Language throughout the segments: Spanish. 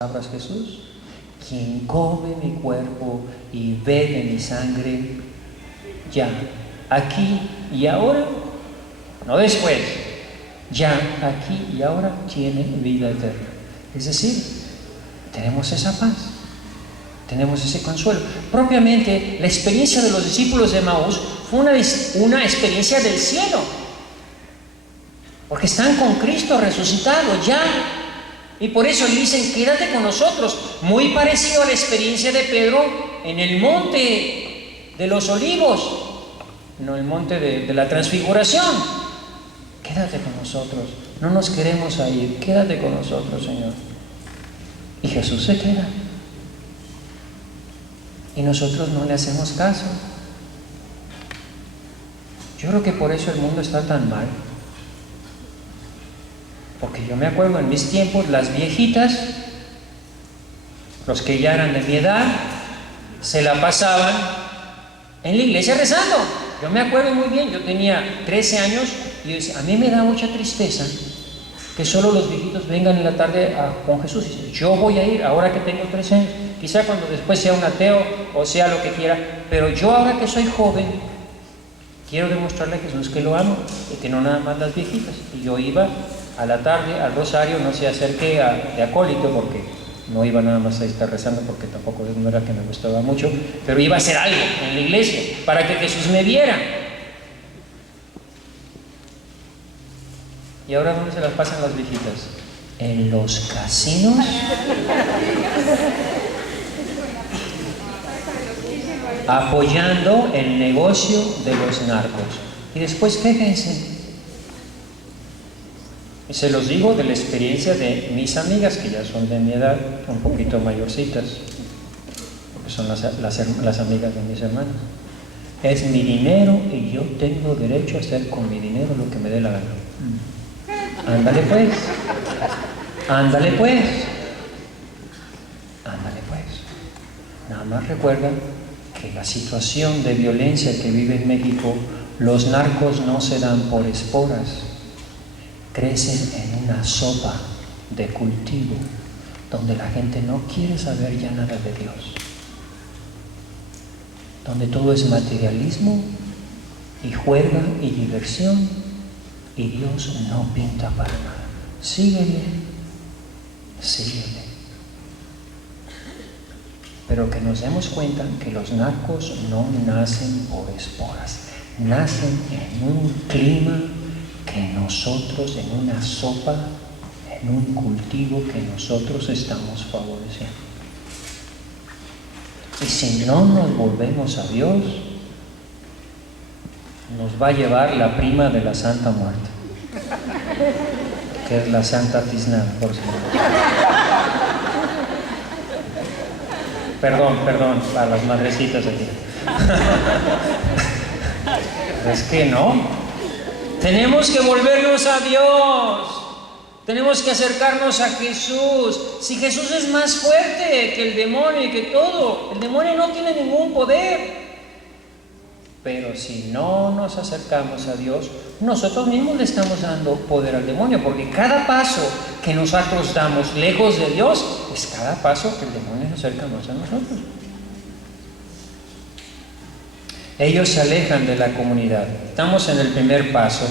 palabras Jesús: quien come mi cuerpo y bebe mi sangre, ya, aquí y ahora, no después, ya, aquí y ahora tiene vida eterna. Es decir, tenemos esa paz, tenemos ese consuelo. Propiamente, la experiencia de los discípulos de Emaús fue una experiencia del cielo, porque están con Cristo resucitado ya. Y por eso le dicen: quédate con nosotros. Muy parecido a la experiencia de Pedro en el monte de los olivos, no el monte de la transfiguración. Quédate con nosotros, no nos queremos ir, quédate con nosotros, Señor. Y Jesús se queda, y nosotros no le hacemos caso. Yo creo que por eso el mundo está tan mal. Porque yo me acuerdo en mis tiempos, las viejitas, los que ya eran de mi edad, se la pasaban en la iglesia rezando. Yo me acuerdo muy bien, yo tenía 13 años y yo decía: a mí me da mucha tristeza que solo los viejitos vengan en la tarde con Jesús. Y dice: yo voy a ir ahora que tengo 13 años, quizá cuando después sea un ateo o sea lo que quiera, pero yo ahora que soy joven, quiero demostrarle a Jesús que lo amo y que no nada más las viejitas. Y yo iba a la tarde al rosario, no se acerqué de acólito, porque no iba nada más a estar rezando, porque tampoco no era que me gustaba mucho, pero iba a hacer algo en la iglesia para que Jesús me viera. ¿Y ahora dónde se las pasan las viejitas? En los casinos. Apoyando el negocio de los narcos. Y después quéjense. Y se los digo de la experiencia de mis amigas, que ya son de mi edad, un poquito mayorcitas, porque son las amigas de mis hermanos. Es mi dinero y yo tengo derecho a hacer con mi dinero lo que me dé la gana. Ándale pues, ándale pues, ándale pues. Nada más recuerda que la situación de violencia que vive en México, los narcos no se dan por esporas, crecen en una sopa de cultivo donde la gente no quiere saber ya nada de Dios, donde todo es materialismo y juega y diversión, y Dios no pinta para nada. Síguele, síguele. Pero que nos demos cuenta que los narcos no nacen por esporas, nacen en un clima que nosotros, en una sopa, en un cultivo que nosotros estamos favoreciendo. Y si no nos volvemos a Dios, nos va a llevar la prima de la Santa Muerte, que es la Santa Tiznada, por cierto. Perdón, para las madrecitas aquí. Es que no. Tenemos que volvernos a Dios. Tenemos que acercarnos a Jesús. Si Jesús es más fuerte que el demonio y que todo, el demonio no tiene ningún poder. Pero si no nos acercamos a Dios, nosotros mismos le estamos dando poder al demonio, porque cada paso que nosotros damos lejos de Dios es cada paso que el demonio se acerca más a nosotros. Ellos se alejan de la comunidad. Estamos en el primer paso.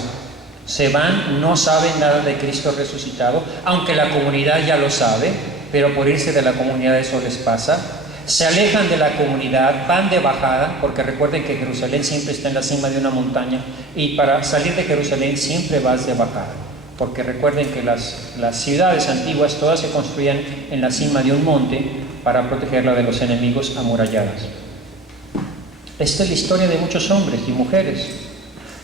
Se van, no saben nada de Cristo resucitado, aunque la comunidad ya lo sabe, pero por irse de la comunidad eso les pasa. Se alejan de la comunidad, van de bajada, porque recuerden que Jerusalén siempre está en la cima de una montaña, y para salir de Jerusalén siempre vas de bajada, porque recuerden que las ciudades antiguas todas se construían en la cima de un monte para protegerla de los enemigos amuralladas. Esta es la historia de muchos hombres y mujeres.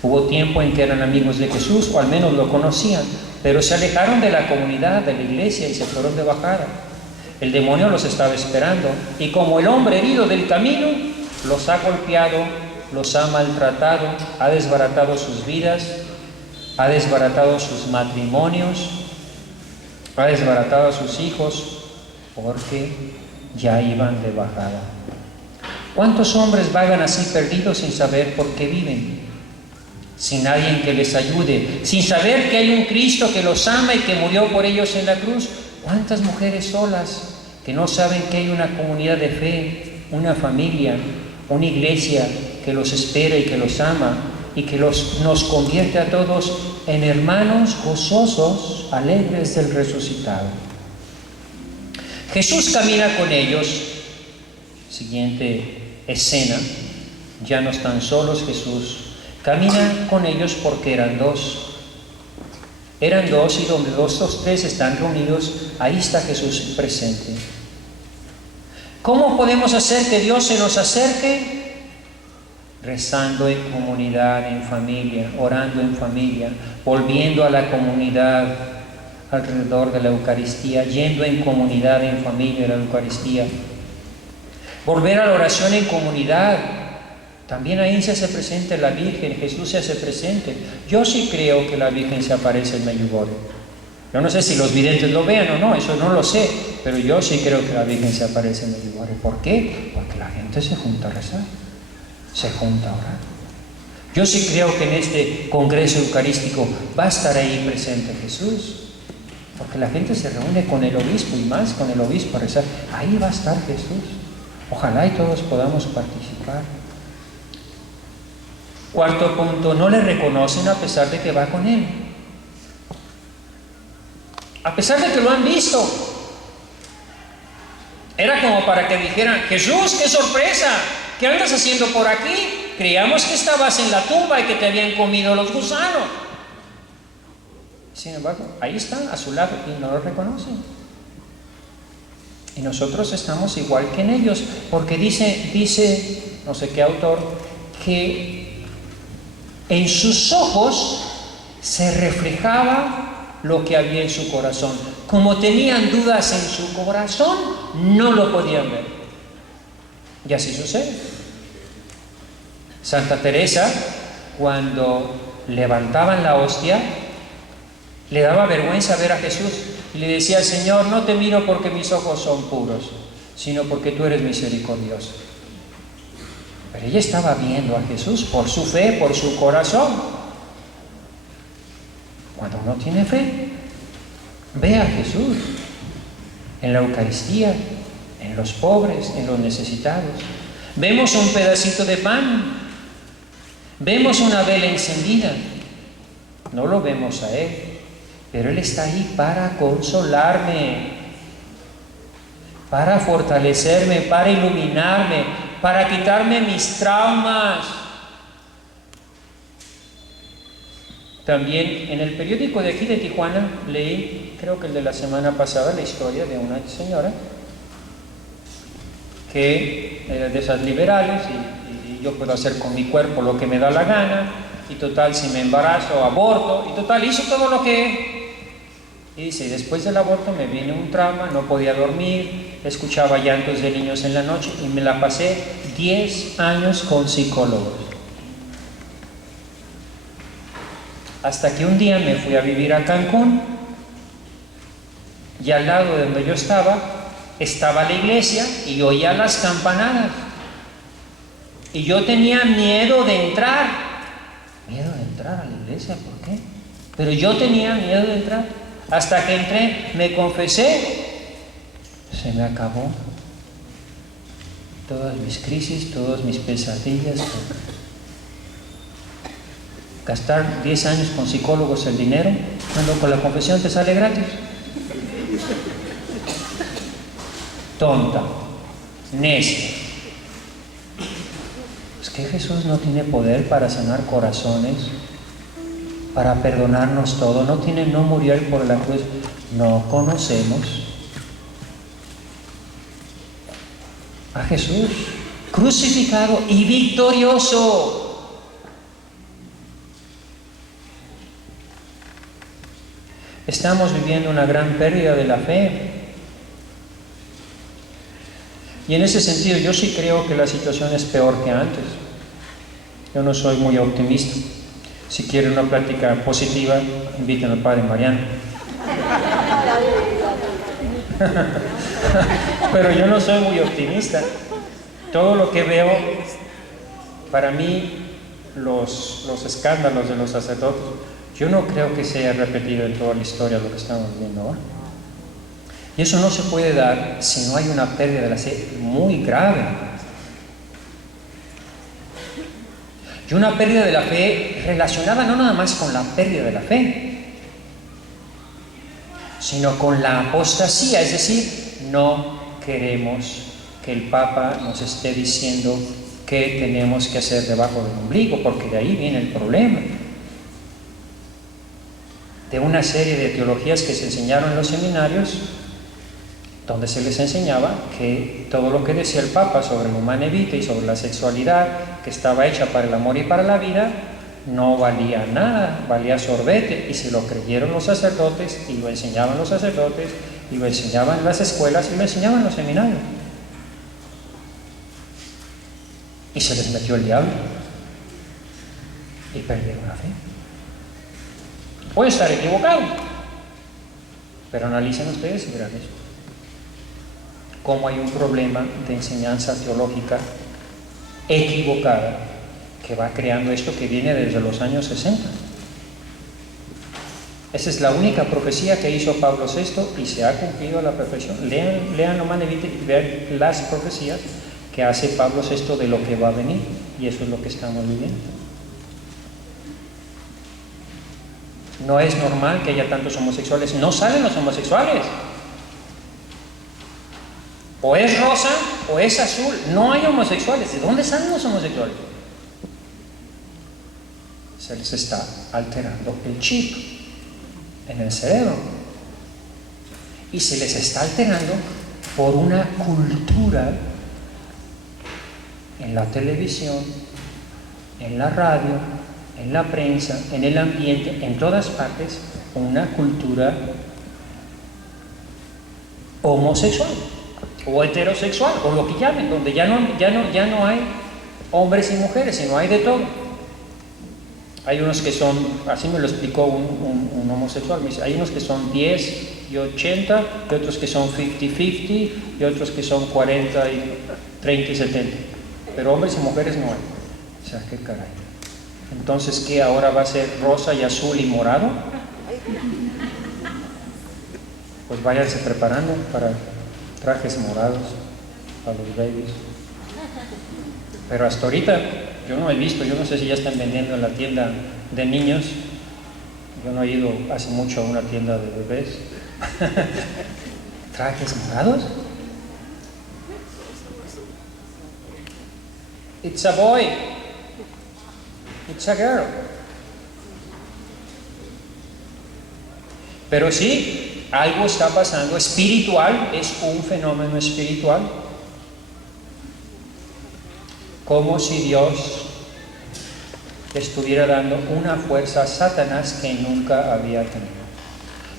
Hubo tiempo en que eran amigos de Jesús, o al menos lo conocían, pero se alejaron de la comunidad, de la iglesia, y se fueron de bajada. El demonio los estaba esperando, y como el hombre herido del camino, los ha golpeado, los ha maltratado, ha desbaratado sus vidas, ha desbaratado sus matrimonios, ha desbaratado a sus hijos, porque ya iban de bajada. ¿Cuántos hombres vagan así perdidos sin saber por qué viven? Sin nadie que les ayude, sin saber que hay un Cristo que los ama y que murió por ellos en la cruz. ¿Cuántas mujeres solas que no saben que hay una comunidad de fe, una familia, una iglesia que los espera y que los ama y que nos convierte a todos en hermanos gozosos, alegres del resucitado. Jesús camina con ellos. Siguiente escena, ya no están solos Jesús. Camina con ellos porque eran dos. Eran dos, y donde dos o tres están reunidos, ahí está Jesús presente. ¿Cómo podemos hacer que Dios se nos acerque? Rezando en comunidad, en familia, orando en familia, volviendo a la comunidad alrededor de la Eucaristía, yendo en comunidad, en familia a la Eucaristía. Volver a la oración en comunidad. También ahí se hace presente la Virgen, Jesús se hace presente. Yo sí creo que la Virgen se aparece en Medjugorje. Yo no sé si los videntes lo vean o no, eso no lo sé, pero yo sí creo que la Virgen se aparece en Medjugorje. ¿Por qué? Porque la gente se junta a rezar, se junta a orar. Yo sí creo que en este congreso eucarístico va a estar ahí presente Jesús, porque la gente se reúne con el obispo y más con el obispo a rezar. Ahí va a estar Jesús. Ojalá y todos podamos participar. Cuarto punto, no le reconocen a pesar de que va con él. A pesar de que lo han visto. Era como para que dijeran: Jesús, qué sorpresa, ¿qué andas haciendo por aquí? Creíamos que estabas en la tumba y que te habían comido los gusanos. Sin embargo, ahí está, a su lado, y no lo reconocen. Y nosotros estamos igual que en ellos, porque dice, no sé qué autor, que en sus ojos se reflejaba lo que había en su corazón. Como tenían dudas en su corazón, no lo podían ver. Y así sucede. Santa Teresa, cuando levantaban la hostia, le daba vergüenza ver a Jesús y le decía: Señor, no te miro porque mis ojos son puros, sino porque tú eres misericordioso. Pero ella estaba viendo a Jesús por su fe, por su corazón. Cuando uno tiene fe, ve a Jesús en la Eucaristía, en los pobres, en los necesitados. Vemos un pedacito de pan, vemos una vela encendida, no lo vemos a Él, pero Él está ahí para consolarme, para fortalecerme, para iluminarme, para quitarme mis traumas. También en el periódico de aquí de Tijuana leí, creo que el de la semana pasada, la historia de una señora que era de esas liberales y yo puedo hacer con mi cuerpo lo que me da la gana, y total, si me embarazo, aborto, y total, hizo todo lo que... Y dice, después del aborto me viene un trauma, no podía dormir, escuchaba llantos de niños en la noche y me la pasé 10 años con psicólogos. Hasta que un día me fui a vivir a Cancún y al lado de donde yo estaba la iglesia y oía las campanadas. Y yo tenía miedo de entrar. ¿Miedo de entrar a la iglesia? ¿Por qué? Pero yo tenía miedo de entrar. Hasta que entré, me confesé, se me acabó. Todas mis crisis, todas mis pesadillas. Gastar 10 años con psicólogos el dinero, cuando con la confesión te sale gratis. Tonta, necia. Es que Jesús no tiene poder para sanar corazones, para perdonarnos todo. No murió Él por la cruz. No conocemos a Jesús crucificado y victorioso. Estamos viviendo una gran pérdida de la fe. Y en ese sentido yo sí creo que la situación es peor que antes. Yo no soy muy optimista. Si quieren una plática positiva, inviten al Padre Mariano. Pero yo no soy muy optimista. Todo lo que veo, para mí, los escándalos de los sacerdotes, yo no creo que se haya repetido en toda la historia lo que estamos viendo ahora. Y eso no se puede dar si no hay una pérdida de la fe muy grave. Y una pérdida de la fe relacionada no nada más con la pérdida de la fe, sino con la apostasía, es decir, no queremos que el Papa nos esté diciendo qué tenemos que hacer debajo del ombligo, porque de ahí viene el problema. De una serie de teologías que se enseñaron en los seminarios, donde se les enseñaba que todo lo que decía el Papa sobre el humane vitae y sobre la sexualidad, que estaba hecha para el amor y para la vida, no valía nada, valía sorbete, y se lo creyeron los sacerdotes, y lo enseñaban los sacerdotes, y lo enseñaban en las escuelas, y lo enseñaban en los seminarios. Y se les metió el diablo, y perdieron la fe. Puede estar equivocado, pero analicen ustedes y verán eso. Cómo hay un problema de enseñanza teológica equivocada que va creando esto que viene desde los años 60. Esa es la única profecía que hizo Pablo VI y se ha cumplido a la perfección. Lean Humane Vitae y vean las profecías que hace Pablo VI de lo que va a venir, y eso es lo que estamos viviendo. No es normal que haya tantos homosexuales, no salen los homosexuales. O es rosa o es azul, no hay homosexuales. ¿De dónde salen los homosexuales? Se les está alterando el chip en el cerebro, y se les está alterando por una cultura en la televisión, en la radio, en la prensa, en el ambiente, en todas partes, una cultura homosexual o heterosexual, o lo que llamen, donde ya no hay hombres y mujeres, sino hay de todo. Hay unos que son, así me lo explicó un homosexual, me dice, hay unos que son 10 y 80, y otros que son 50-50, y otros que son 40 y 30 y 70, pero hombres y mujeres no hay. O sea, qué caray. Entonces, ¿qué ahora va a ser rosa y azul y morado? Pues váyanse preparando para trajes morados para los babies. Pero hasta ahorita yo no he visto, yo no sé si ya están vendiendo en la tienda de niños. Yo no he ido hace mucho a una tienda de bebés. ¿Trajes morados? It's a boy. It's a girl. Pero sí, algo está pasando espiritual, es un fenómeno espiritual. Como si Dios estuviera dando una fuerza a Satanás que nunca había tenido.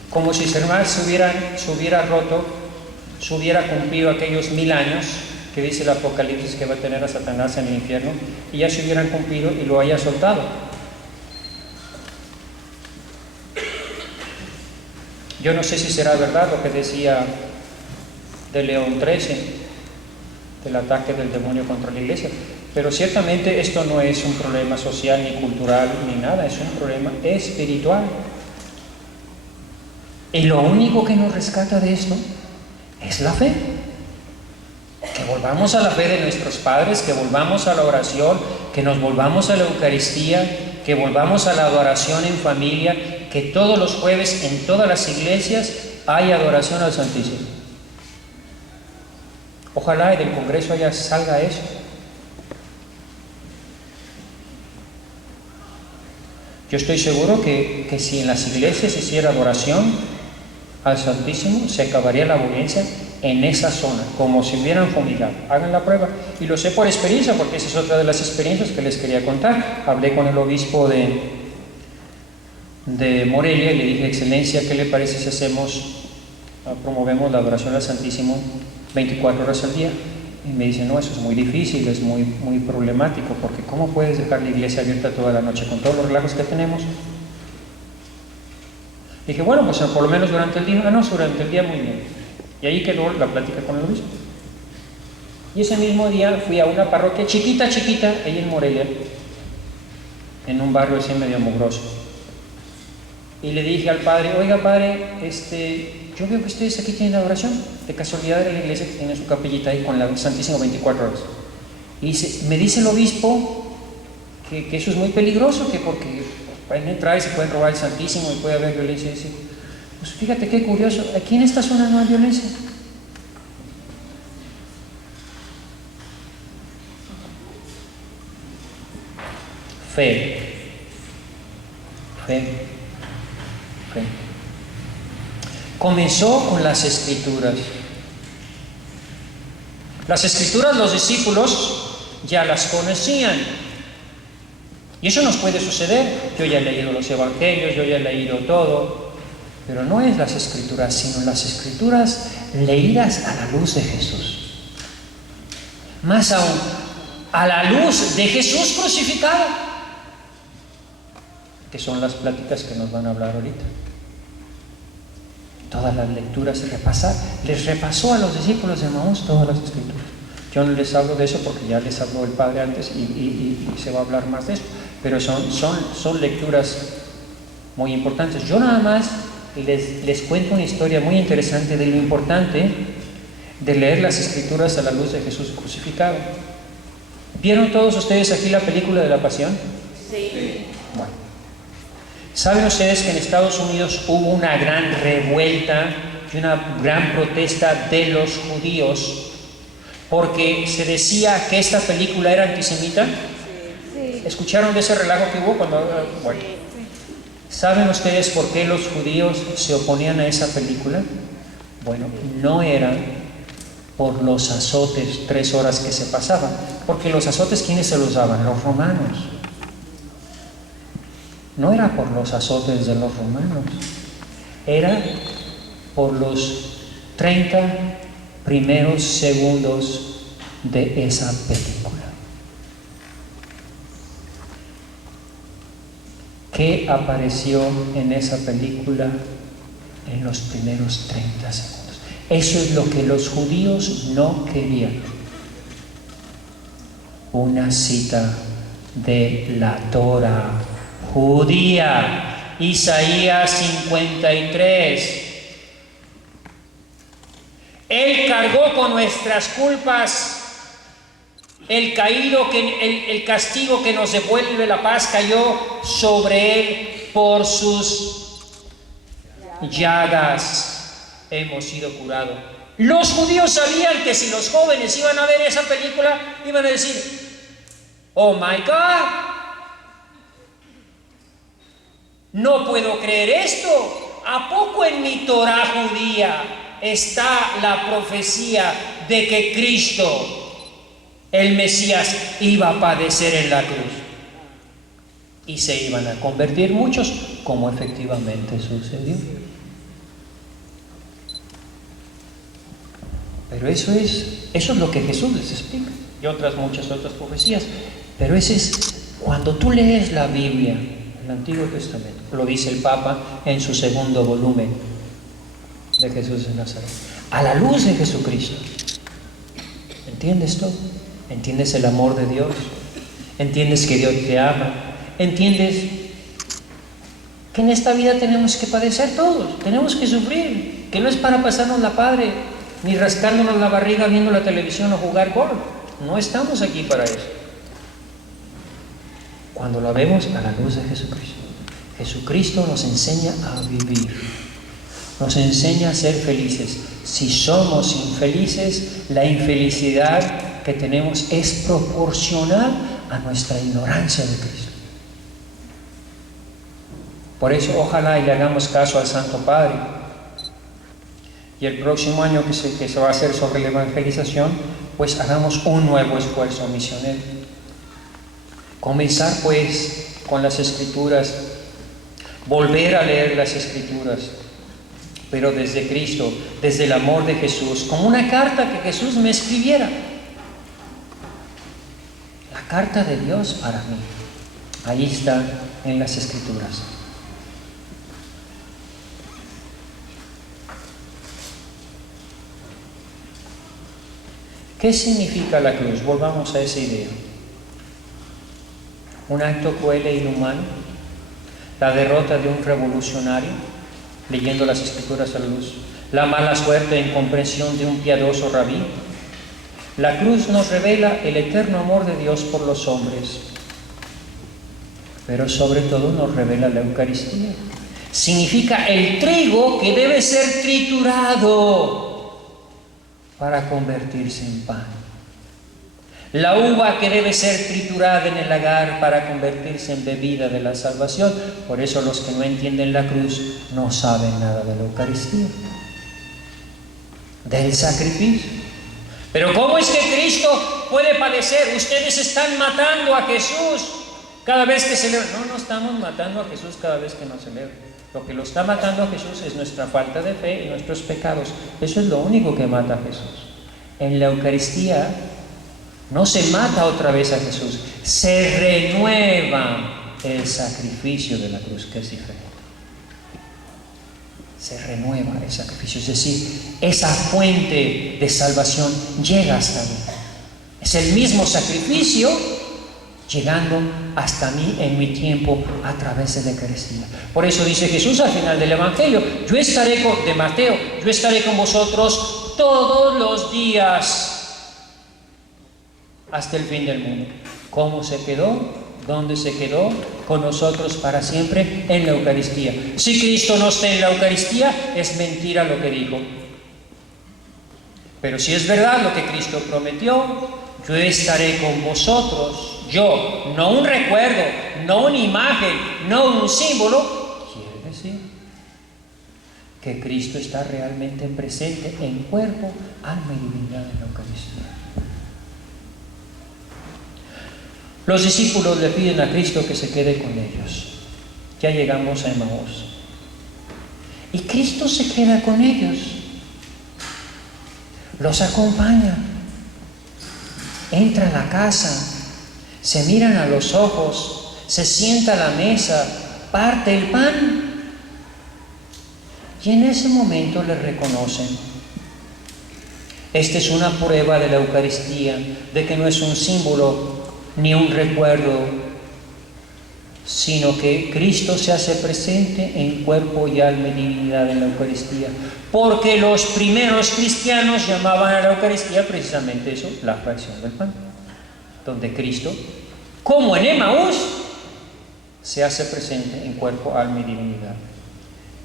Como si Satanás se hubiera roto, se hubiera cumplido aquellos 1000 años que dice el Apocalipsis que va a tener a Satanás en el infierno, y ya se hubieran cumplido y lo haya soltado. Yo no sé si será verdad lo que decía de León XIII, del ataque del demonio contra la iglesia, pero ciertamente esto no es un problema social ni cultural ni nada, es un problema espiritual. Y lo único que nos rescata de esto es la fe. Que volvamos a la fe de nuestros padres, que volvamos a la oración, que nos volvamos a la Eucaristía, que volvamos a la adoración en familia, que todos los jueves en todas las iglesias hay adoración al Santísimo. Ojalá y del Congreso allá salga eso. Yo estoy seguro que si en las iglesias se hiciera adoración al Santísimo, se acabaría la violencia en esa zona, como si hubieran fumigado. Hagan la prueba, y lo sé por experiencia, porque esa es otra de las experiencias que les quería contar. Hablé con el obispo de Morelia y le dije: Excelencia, ¿qué le parece si promovemos la adoración al Santísimo 24 horas al día? Y me dice: no, eso es muy difícil, es muy problemático, porque ¿cómo puedes dejar la iglesia abierta toda la noche con todos los relajos que tenemos? Dije: bueno, pues por lo menos durante el día. No, durante el día muy bien. Y ahí quedó la plática con el obispo. Y ese mismo día fui a una parroquia chiquita, ahí en Morelia, en un barrio así medio mugroso. Y le dije al padre: oiga, padre, yo veo que ustedes aquí tienen adoración. De casualidad era la iglesia que tiene su capellita ahí con la Santísima 24 horas. Y me dice el obispo que eso es muy peligroso, que porque pueden entrar y se pueden robar el Santísimo y puede haber violencia. Y dice, pues fíjate qué curioso, aquí en esta zona no hay violencia. Fe. Comenzó con las Escrituras. Las Escrituras los discípulos ya las conocían. Y eso nos puede suceder. Yo ya he leído los Evangelios, yo ya he leído todo. Pero no es las Escrituras, sino las Escrituras leídas a la luz de Jesús. Más aún, a la luz de Jesús crucificado, que son las pláticas que nos van a hablar ahorita. Todas las lecturas les repasó a los discípulos de Emaús todas las Escrituras. Yo no les hablo de eso porque ya les habló el Padre antes y se va a hablar más de eso, pero son lecturas muy importantes. Yo nada más les cuento una historia muy interesante de lo importante de leer las Escrituras a la luz de Jesús crucificado. ¿Vieron todos ustedes aquí la película de la Pasión? Sí. Bueno, ¿saben ustedes que en Estados Unidos hubo una gran revuelta y una gran protesta de los judíos porque se decía que esta película era antisemita? Sí. ¿Escucharon de ese relajo que hubo cuando? Bueno, ¿saben ustedes por qué los judíos se oponían a esa película? Bueno, no era por los azotes 3 horas que se pasaban, porque los azotes, ¿quiénes se los daban? Los romanos. No era por los azotes de los romanos, era por los 30 primeros segundos de esa película. ¿Qué apareció en esa película en los primeros 30 segundos? Eso es lo que los judíos no querían. Una cita de la Torah judía, Isaías 53. Él cargó con nuestras culpas, el castigo que nos devuelve la paz cayó sobre él, por sus llagas hemos sido curados. Los judíos sabían que si los jóvenes iban a ver esa película, iban a decir, oh my God, no puedo creer esto. ¿A poco en mi Torah judía está la profecía de que Cristo, el Mesías, iba a padecer en la cruz? Y se iban a convertir muchos, como efectivamente sucedió. Pero eso es lo que Jesús les explica, y muchas otras profecías. Pero ese es, cuando tú lees la Biblia, el Antiguo Testamento, lo dice el Papa en su 2º volumen de Jesús de Nazaret, a la luz de Jesucristo, ¿entiendes todo? ¿Entiendes el amor de Dios? ¿Entiendes que Dios te ama? ¿Entiendes que en esta vida tenemos que padecer todos? Tenemos que sufrir, que no es para pasarnos la padre, ni rascándonos la barriga viendo la televisión o jugar golf. No estamos aquí para eso. Cuando lo vemos a la luz de Jesucristo, Jesucristo nos enseña a vivir, nos enseña a ser felices. Si somos infelices, la infelicidad que tenemos es proporcional a nuestra ignorancia de Cristo. Por eso ojalá y le hagamos caso al Santo Padre, y el próximo año que se va a hacer sobre la evangelización, pues hagamos un nuevo esfuerzo misionero. Comenzar pues con las Escrituras, volver a leer las Escrituras, pero desde Cristo, desde el amor de Jesús, como una carta que Jesús me escribiera. La carta de Dios para mí, ahí está en las Escrituras. ¿Qué significa la cruz? Volvamos a esa idea. Un acto cruel e inhumano, la derrota de un revolucionario, leyendo las Escrituras a la luz, la mala suerte e incomprensión de un piadoso rabí. La cruz nos revela el eterno amor de Dios por los hombres, pero sobre todo nos revela la Eucaristía. Significa el trigo que debe ser triturado para convertirse en pan. La uva que debe ser triturada en el lagar para convertirse en bebida de la salvación. Por eso los que no entienden la cruz no saben nada de la Eucaristía, del sacrificio. Pero ¿cómo es que Cristo puede padecer? Ustedes están matando a Jesús cada vez que celebran. No estamos matando a Jesús cada vez que nos celebran. Lo que lo está matando a Jesús es nuestra falta de fe y nuestros pecados. Eso es lo único que mata a Jesús. En la Eucaristía no se mata otra vez a Jesús, se renueva el sacrificio de la cruz, que es diferente. Se renueva el sacrificio, es decir, esa fuente de salvación llega hasta mí. Es el mismo sacrificio llegando hasta mí en mi tiempo a través de la Eucaristía. Por eso dice Jesús al final del Evangelio, yo estaré con vosotros todos los días hasta el fin del mundo. ¿Cómo se quedó? ¿Dónde se quedó? Con nosotros para siempre en la Eucaristía. Si Cristo no está en la Eucaristía, es mentira lo que dijo. Pero si es verdad lo que Cristo prometió, yo estaré con vosotros. Yo, no un recuerdo, no una imagen, no un símbolo, quiere decir que Cristo está realmente presente en cuerpo, alma y divinidad en la Eucaristía. Los discípulos le piden a Cristo que se quede con ellos. Ya llegamos a Emaús. Y Cristo se queda con ellos. Los acompaña. Entra a la casa. Se miran a los ojos. Se sienta a la mesa. Parte el pan. Y en ese momento le reconocen. Esta es una prueba de la Eucaristía, de que no es un símbolo ni un recuerdo, sino que Cristo se hace presente en cuerpo y alma y divinidad en la Eucaristía. Porque los primeros cristianos llamaban a la Eucaristía precisamente eso, la fracción del pan, donde Cristo, como en Emaús, se hace presente en cuerpo, alma y divinidad.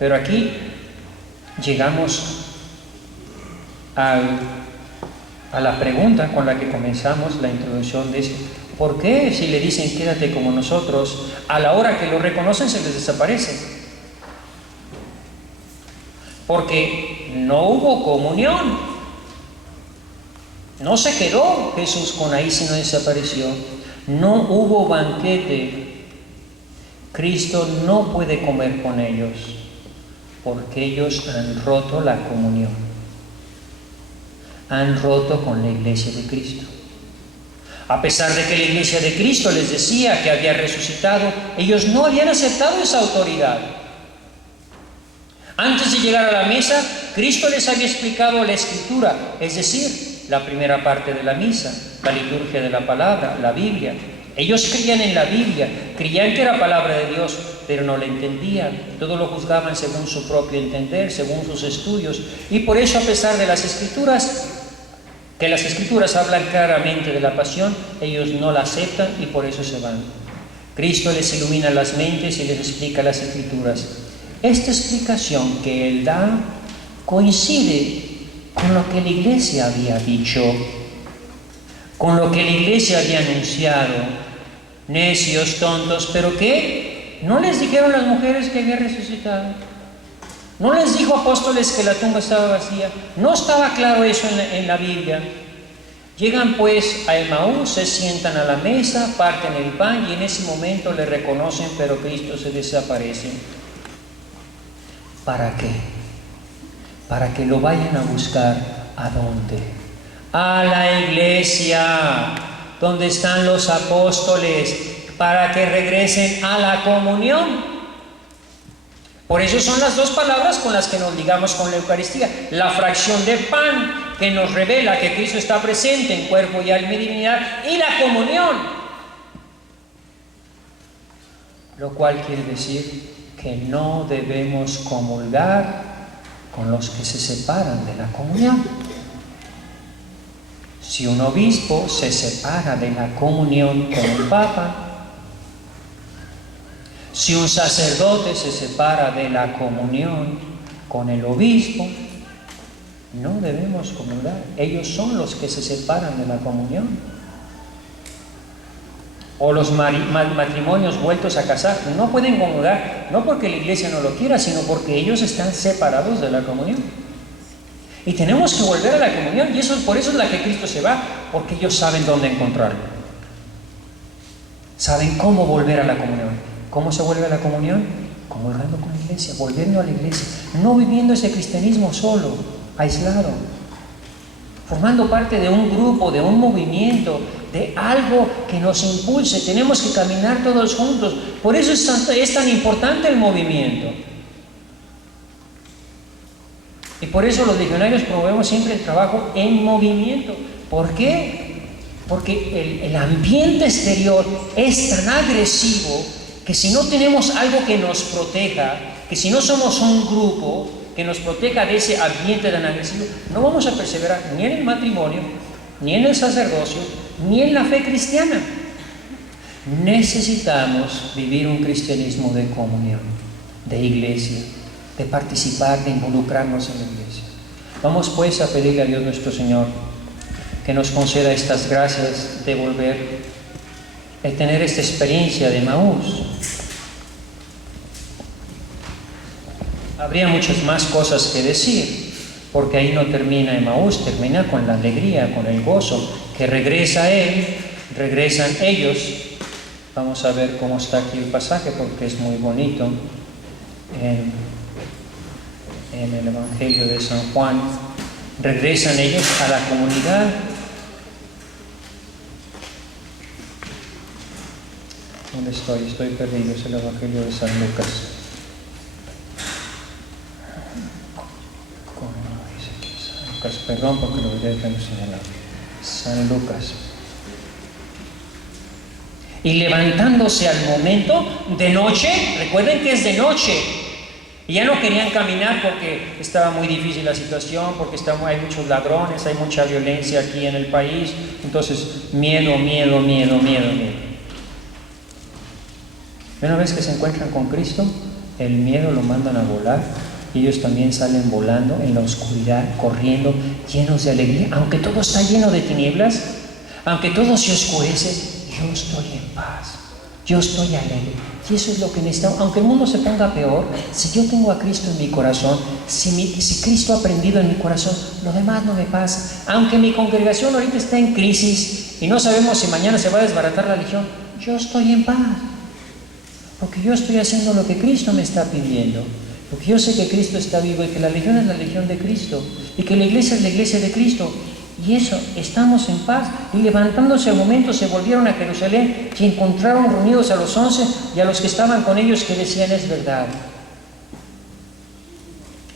Pero aquí llegamos a la pregunta con la que comenzamos la introducción de esto. ¿Por qué si le dicen quédate como nosotros, a la hora que lo reconocen se les desaparece? Porque no hubo comunión. No se quedó Jesús con ahí, sino desapareció. No hubo banquete. Cristo no puede comer con ellos, porque ellos han roto la comunión. Han roto con la iglesia de Cristo. A pesar de que la iglesia de Cristo les decía que había resucitado, ellos no habían aceptado esa autoridad. Antes de llegar a la mesa, Cristo les había explicado la Escritura, es decir, la primera parte de la misa, la liturgia de la palabra, la Biblia. Ellos creían en la Biblia, creían que era palabra de Dios, pero no la entendían. Todo lo juzgaban según su propio entender, según sus estudios. Y por eso, a pesar de las Escrituras, que las Escrituras hablan claramente de la pasión, ellos no la aceptan y por eso se van. Cristo les ilumina las mentes y les explica las Escrituras. Esta explicación que Él da coincide con lo que la Iglesia había dicho, con lo que la Iglesia había anunciado. Necios, tontos, ¿pero qué? ¿No les dijeron las mujeres que había resucitado? ¿No les dijo apóstoles que la tumba estaba vacía? ¿No estaba claro eso en la Biblia? Llegan pues a Emaús, se sientan a la mesa, parten el pan y en ese momento le reconocen, pero Cristo se desaparece. ¿Para qué? Para que lo vayan a buscar. ¿A dónde? A la iglesia, donde están los apóstoles, para que regresen a la comunión. Por eso son las dos palabras con las que nos ligamos con la Eucaristía. La fracción de pan, que nos revela que Cristo está presente en cuerpo y alma y divinidad, y la comunión. Lo cual quiere decir que no debemos comulgar con los que se separan de la comunión. Si un obispo se separa de la comunión con el Papa, si un sacerdote se separa de la comunión con el obispo, no debemos comulgar. Ellos son los que se separan de la comunión. O los matrimonios vueltos a casar no pueden comulgar, no porque la iglesia no lo quiera, sino porque ellos están separados de la comunión. Y tenemos que volver a la comunión, y por eso es la que Cristo se va, porque ellos saben dónde encontrarlo. Saben cómo volver a la comunión. ¿Cómo se vuelve a la comunión? Comulgando con la iglesia, volviendo a la iglesia, no viviendo ese cristianismo solo, aislado, formando parte de un grupo, de un movimiento, de algo que nos impulse. Tenemos que caminar todos juntos. Por eso es tan importante el movimiento. Y por eso los legionarios promovemos siempre el trabajo en movimiento. ¿Por qué? Porque el ambiente exterior es tan agresivo que si no tenemos algo que nos proteja, que si no somos un grupo que nos proteja de ese ambiente tan agresivo, no vamos a perseverar ni en el matrimonio, ni en el sacerdocio, ni en la fe cristiana. Necesitamos vivir un cristianismo de comunión, de iglesia, de participar, de involucrarnos en la iglesia. Vamos pues a pedirle a Dios nuestro Señor que nos conceda estas gracias de volver a tener esta experiencia de Emaús. Habría muchas más cosas que decir, porque ahí no termina Emaús, termina con la alegría, con el gozo, que regresa Él, regresan ellos. Vamos a ver cómo está aquí el pasaje, porque es muy bonito. En el Evangelio de San Juan, regresan ellos a la comunidad. ¿Dónde estoy? Estoy perdido. Es el Evangelio de San Lucas. ¿Cómo dice aquí? San Lucas, perdón porque lo diré que no señalado. San Lucas. Y levantándose al momento de noche, recuerden que es de noche, y ya no querían caminar porque estaba muy difícil la situación, porque hay muchos ladrones, hay mucha violencia aquí en el país, entonces miedo. Y una vez que se encuentran con Cristo, el miedo lo mandan a volar, y ellos también salen volando en la oscuridad, corriendo, llenos de alegría, aunque todo está lleno de tinieblas, aunque todo se oscurece. Yo estoy en paz, yo estoy alegre, y eso es lo que necesitamos. Aunque el mundo se ponga peor, si yo tengo a Cristo en mi corazón, si Cristo ha prendido en mi corazón, lo demás no me pasa. Aunque mi congregación ahorita está en crisis y no sabemos si mañana se va a desbaratar la legión, yo estoy en paz, porque yo estoy haciendo lo que Cristo me está pidiendo, porque yo sé que Cristo está vivo y que la legión es la legión de Cristo y que la iglesia es la iglesia de Cristo. Y eso, estamos en paz. Y levantándose al momento se volvieron a Jerusalén y encontraron reunidos a los 11 y a los que estaban con ellos, que decían: es verdad,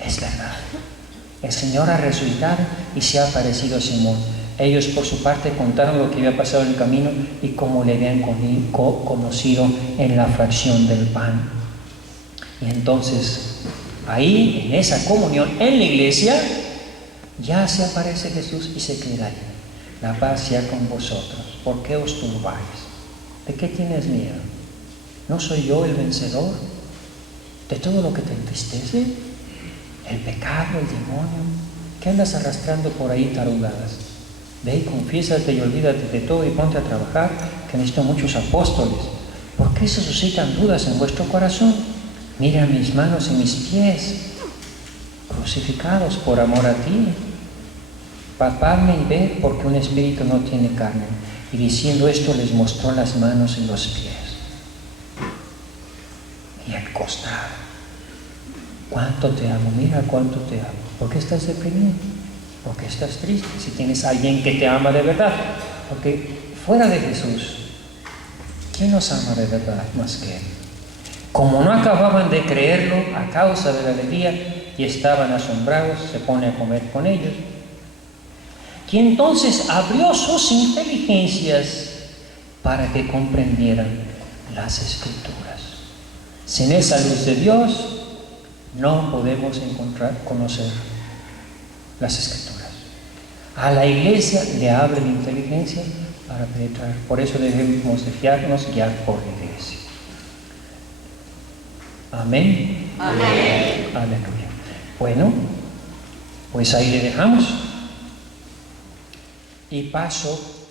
es verdad, el Señor ha resucitado y se ha aparecido a Simón. Ellos por su parte contaron lo que había pasado en el camino y cómo le habían conocido en la fracción del pan. Y entonces ahí, en esa comunión, en la iglesia, ya se aparece Jesús y se queda ahí. La paz sea con vosotros. ¿Por qué os turbáis? ¿De qué tienes miedo? ¿No soy yo el vencedor de todo lo que te entristece? El pecado, el demonio. ¿Qué andas arrastrando por ahí tarugadas? Ve y confiésate y olvídate de todo y ponte a trabajar, que necesito muchos apóstoles. ¿Por qué se suscitan dudas en vuestro corazón? Mira mis manos y mis pies, crucificados por amor a ti. Palpadme y ved, porque un espíritu no tiene carne. Y diciendo esto les mostró las manos y los pies y el costado. ¿Cuánto te amo? Mira cuánto te amo. ¿Por qué estás deprimido? ¿Por qué estás triste? Si tienes a alguien que te ama de verdad. Porque fuera de Jesús, ¿quién nos ama de verdad más que Él? Como no acababan de creerlo a causa de la alegría y estaban asombrados, se pone a comer con ellos. Y entonces abrió sus inteligencias para que comprendieran las Escrituras. Sin esa luz de Dios, no podemos conocer las Escrituras. A la iglesia le abre la inteligencia para penetrar. Por eso debemos dejarnos guiar por la iglesia. Amén. Amén. Aleluya. Bueno, pues ahí le dejamos. Y paso